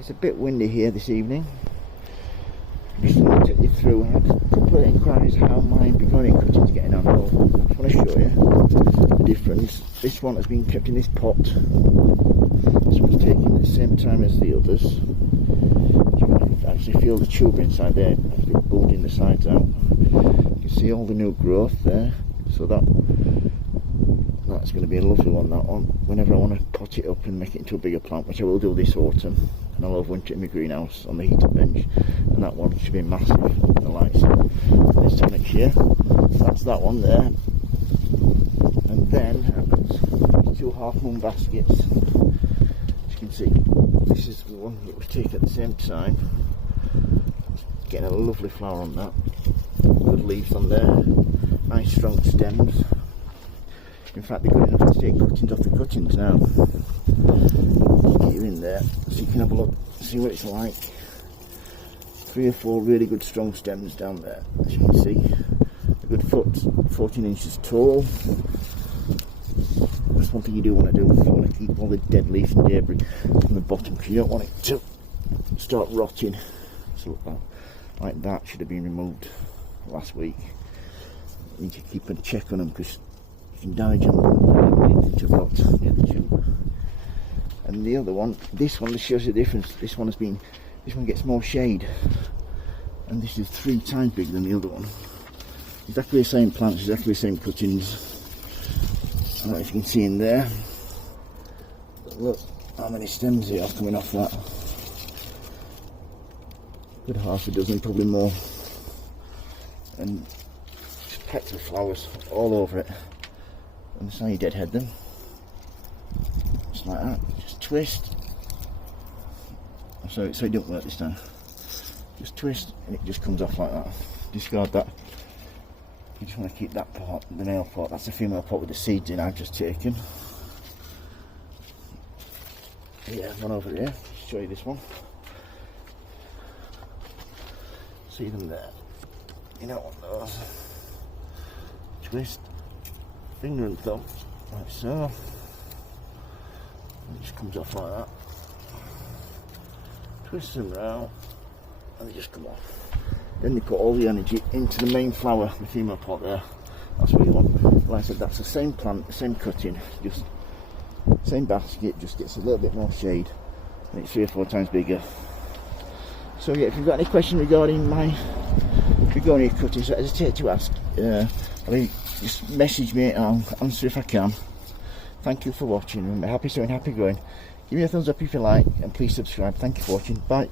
It's a bit windy here this evening. I'm just going to take you through. I had a couple of inquiries how my begonia cuttings are getting on. Well, I just want to show you the difference. This one has been kept in this pot. This one's taking at the same time as the others. You can actually feel the tuber inside there, actually bulging the sides out. You can see all the new growth there. So that's going to be a lovely one, that one. Whenever I want to pot it up and make it into a bigger plant, which I will do this autumn, and I'll overwinter it in my greenhouse on the heated bench, and that one should be massive in the lights this time next year. That's that one there. And then I've got 2 half moon baskets. As you can see, this is the one that was taken at the same time. Getting a lovely flower on that. Good leaves on there. Nice strong stems. In fact, they're good enough to take cuttings off the cuttings now. Get you in there so you can have a look, see what it's like. 3 or 4 really good strong stems down there, as you can see. A good foot, 14 inches tall. That's one thing you do want to do. You want to keep all the dead leaves and debris from the bottom, because you don't want it to start rotting. So like that should have been removed last week. You need to keep a check on them, because you can damage them to rot near the tube. And the other one, this one, shows the difference. This one gets more shade, and this is 3 times bigger than the other one. Exactly the same plants, exactly the same cuttings. I don't know if you can see in there, but look how many stems there are coming off that. Good half a dozen, probably more, and just packs of flowers all over it. And that's how you deadhead them. Just like that. Just twist. So it don't work this time. Just twist and it just comes off like that. Discard that. You just want to keep that pot, the male pot. That's the female pot with the seeds in I've just taken. Yeah, one over here. Show you this one. See them there. You don't want those. Twist. Finger and thumb, like so. It just comes off like that. Twist them round, and they just come off. Then they put all the energy into the main flower, the female pot there. That's what you want. Like I said, that's the same plant, the same cutting, just same basket, just gets a little bit more shade, and it's 3 or 4 times bigger. So yeah, if you've got any question regarding my begonia cuttings, don't hesitate to ask. Just message me and I'll answer if I can. Thank you for watching. Happy sowing, happy growing. Give me a thumbs up if you like, and please subscribe. Thank you for watching. Bye.